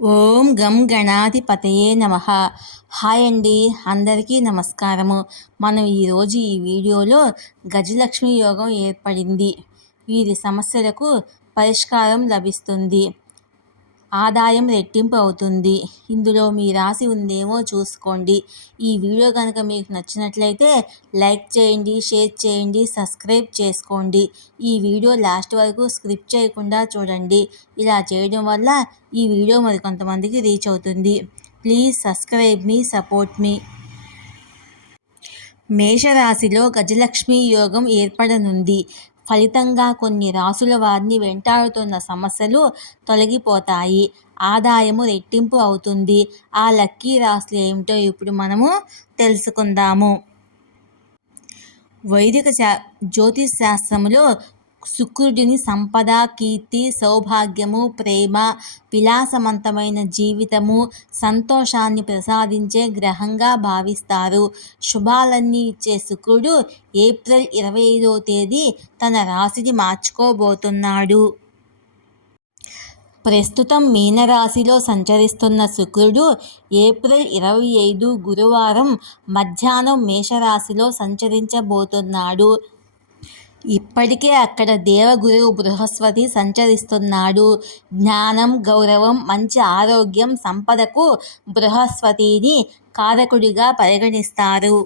ఓం గం గణాధిపతయే నమ. హాయ్ అండి అందరికీ నమస్కారము. మనం ఈరోజు ఈ వీడియోలో గజలక్ష్మి యోగం ఏర్పడింది. వీరి సమస్యలకు పరిష్కారం లభిస్తుంది. ఆదాయం రెట్టింపు అవుతుంది. ఇందులో మీ రాశి ఉందేమో చూసుకోండి. ఈ వీడియో కనుక మీకు నచ్చినట్లయితే లైక్ చేయండి షేర్ చేయండి సబ్స్క్రైబ్ చేసుకోండి. ఈ వీడియో లాస్ట్ వరకు స్క్రిప్ట్ చేయకుండా చూడండి. ఇలా చేయడం వల్ల ఈ వీడియో మరి కొంతమందికి రీచ్ అవుతుంది. ప్లీజ్ సబ్స్క్రైబ్ మీ సపోర్ట్ మీ. మేషరాశిలో గజలక్ష్మి యోగం ఏర్పడనుంది. ఫలితంగా కొన్ని రాసుల వారిని వెంటాడుతున్న సమస్యలు తొలగిపోతాయి. ఆదాయము రెట్టింపు అవుతుంది. ఆ లక్కీ రాశులు ఏమిటో ఇప్పుడు మనము తెలుసుకుందాము. వైదిక శా జ్యోతిష్ శాస్త్రములో శుక్రుడిని సంపద కీర్తి సౌభాగ్యము ప్రేమ విలాసవంతమైన జీవితము సంతోషాన్ని ప్రసాదించే గ్రహంగా భావిస్తారు. శుభాలన్నీ ఇచ్చే శుక్రుడు ఏప్రిల్ ఇరవై ఐదో తేదీ తన రాశిని మార్చుకోబోతున్నాడు. ప్రస్తుతం మీనరాశిలో సంచరిస్తున్న శుక్రుడు ఏప్రిల్ ఇరవై ఐదు గురువారం మధ్యాహ్నం మేషరాశిలో సంచరించబోతున్నాడు. ఇప్పటికే అక్కడ దేవగురువు బృహస్పతి సంచరిస్తున్నాడు. జ్ఞానం గౌరవం మంచి ఆరోగ్యం సంపదకు బృహస్పతిని కారకుడిగా పరిగణిస్తారు.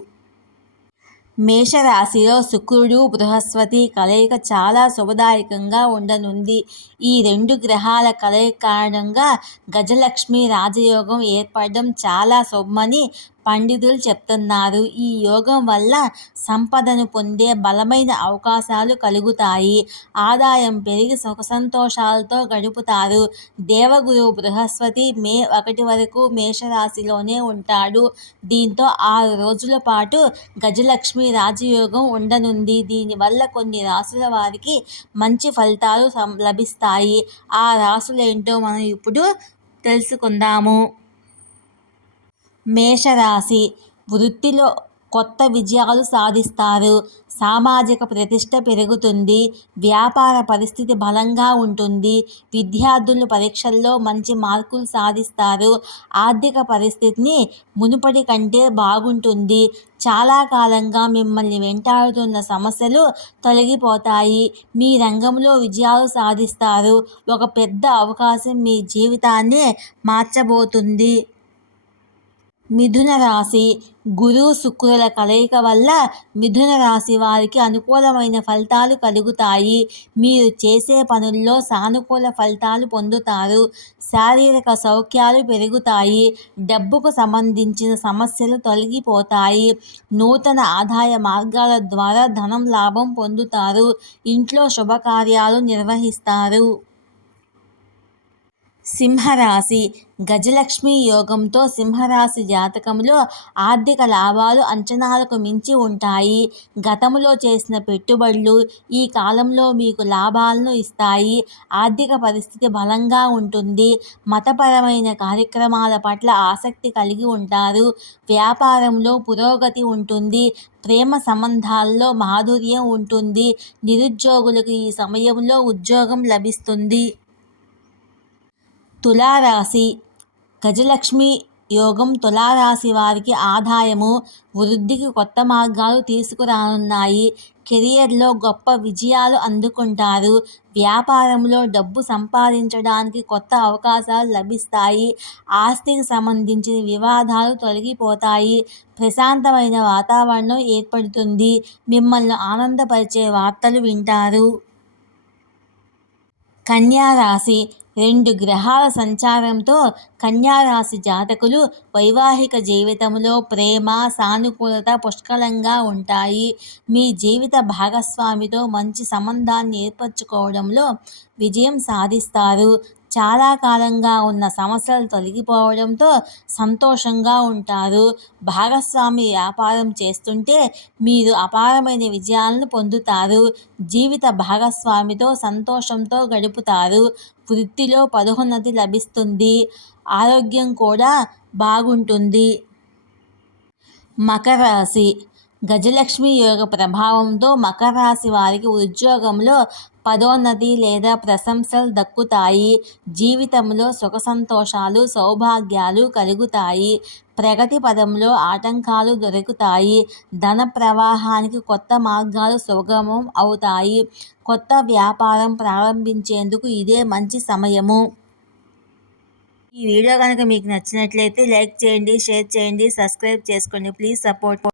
మేషరాశిలో శుక్రుడు బృహస్పతి కలయిక చాలా శుభదాయకంగా ఉండనుంది. ఈ రెండు గ్రహాల కలయిక కారణంగా గజలక్ష్మి రాజయోగం ఏర్పడడం చాలా శుభమని పండితులు చెప్తున్నారు. ఈ యోగం వల్ల సంపదను పొందే బలమైన అవకాశాలు కలుగుతాయి. ఆదాయం పెరిగి సుఖ సంతోషాలతో గడుపుతారు. దేవగురు బృహస్పతి మే ఒకటి వరకు మేషరాశిలోనే ఉంటాడు. దీంతో ఆరు రోజుల పాటు గజలక్ష్మి రాజయోగం ఉండనుంది. దీనివల్ల కొన్ని రాసుల వారికి మంచి ఫలితాలు లభిస్తాయి. ఆ రాసులేంటో మనం ఇప్పుడు తెలుసుకుందాము. మేషరాశి వృత్తిలో కొత్త విజయాలు సాధిస్తారు. సామాజిక ప్రతిష్ట పెరుగుతుంది. వ్యాపార పరిస్థితి బలంగా ఉంటుంది. విద్యార్థులు పరీక్షల్లో మంచి మార్కులు సాధిస్తారు. ఆర్థిక పరిస్థితిని మునుపటి కంటే బాగుంటుంది. చాలా కాలంగా మిమ్మల్ని వెంటాడుతున్న సమస్యలు తొలగిపోతాయి. మీ రంగంలో విజయాలు సాధిస్తారు. ఒక పెద్ద అవకాశం మీ జీవితాన్ని మార్చబోతుంది. మిథున రాశి గురు శుక్రుల కలయిక వల్ల మిథున రాశి వారికి అనుకూలమైన ఫలితాలు కలుగుతాయి. మీరు చేసే పనుల్లో సానుకూల ఫలితాలు పొందుతారు. శారీరక సౌఖ్యాలు పెరుగుతాయి. డబ్బుకు సంబంధించిన సమస్యలు తొలగిపోతాయి. నూతన ఆదాయ మార్గాల ద్వారా ధనం లాభం పొందుతారు. ఇంట్లో శుభకార్యాలు నిర్వహిస్తారు. సింహరాశి. గజలక్ష్మి యోగంతో సింహరాశి జాతకంలో ఆర్థిక లాభాలు అంచనాలకు మించి ఉంటాయి. గతంలో చేసిన పెట్టుబడులు ఈ కాలంలో మీకు లాభాలను ఇస్తాయి. ఆర్థిక పరిస్థితి బలంగా ఉంటుంది. మతపరమైన కార్యక్రమాల పట్ల ఆసక్తి కలిగి ఉంటారు. వ్యాపారంలో పురోగతి ఉంటుంది. ప్రేమ సంబంధాల్లో మాధుర్యం ఉంటుంది. నిరుద్యోగులకు ఈ సమయంలో ఉద్యోగం లభిస్తుంది. తులారాశి. గజలక్ష్మి యోగం తులారాశి వారికి ఆదాయము వృద్ధికి కొత్త మార్గాలు తీసుకురానున్నాయి. కెరియర్లో గొప్ప విజయాలు అందుకుంటారు. వ్యాపారంలో డబ్బు సంపాదించడానికి కొత్త అవకాశాలు లభిస్తాయి. ఆస్తికి సంబంధించిన వివాదాలు తొలగిపోతాయి. ప్రశాంతమైన వాతావరణం ఏర్పడుతుంది. మిమ్మల్ని ఆనందపరిచే వార్తలు వింటారు. కన్యారాశి రెండు గ్రహాల సంచారంతో కన్యారాశి జాతకులు వైవాహిక జీవితంలో ప్రేమ సానుకూలత పుష్కలంగా ఉంటాయి. మీ జీవిత భాగస్వామితో మంచి సంబంధాన్ని ఏర్పరచుకోవడంలో విజయం సాధిస్తారు. చాలా కాలంగా ఉన్న సమస్యలు తొలగిపోవడంతో సంతోషంగా ఉంటారు. భాగస్వామి వ్యాపారం చేస్తుంటే మీరు అపారమైన విజయాలను పొందుతారు. జీవిత భాగస్వామితో సంతోషంతో గడుపుతారు. వృత్తిలో పదోన్నతి లభిస్తుంది. ఆరోగ్యం కూడా బాగుంటుంది. మకర రాశి. గజలక్ష్మి యోగ ప్రభావంతో మకర రాశి వారికి ఉద్యోగంలో పదోన్నతి లేదా ప్రశంసలు దక్కుతాయి. జీవితంలో సుఖ సంతోషాలు సౌభాగ్యాలు కలుగుతాయి. ప్రగతి పదంలో ఆటంకాలు దొరుకుతాయి. ధన ప్రవాహానికి కొత్త మార్గాలు సుగమం అవుతాయి. కొత్త వ్యాపారం ప్రారంభించేందుకు ఇదే మంచి సమయము. ఈ వీడియో కనుక మీకు నచ్చినట్లయితే లైక్ చేయండి షేర్ చేయండి సబ్స్క్రైబ్ చేసుకోండి. Please support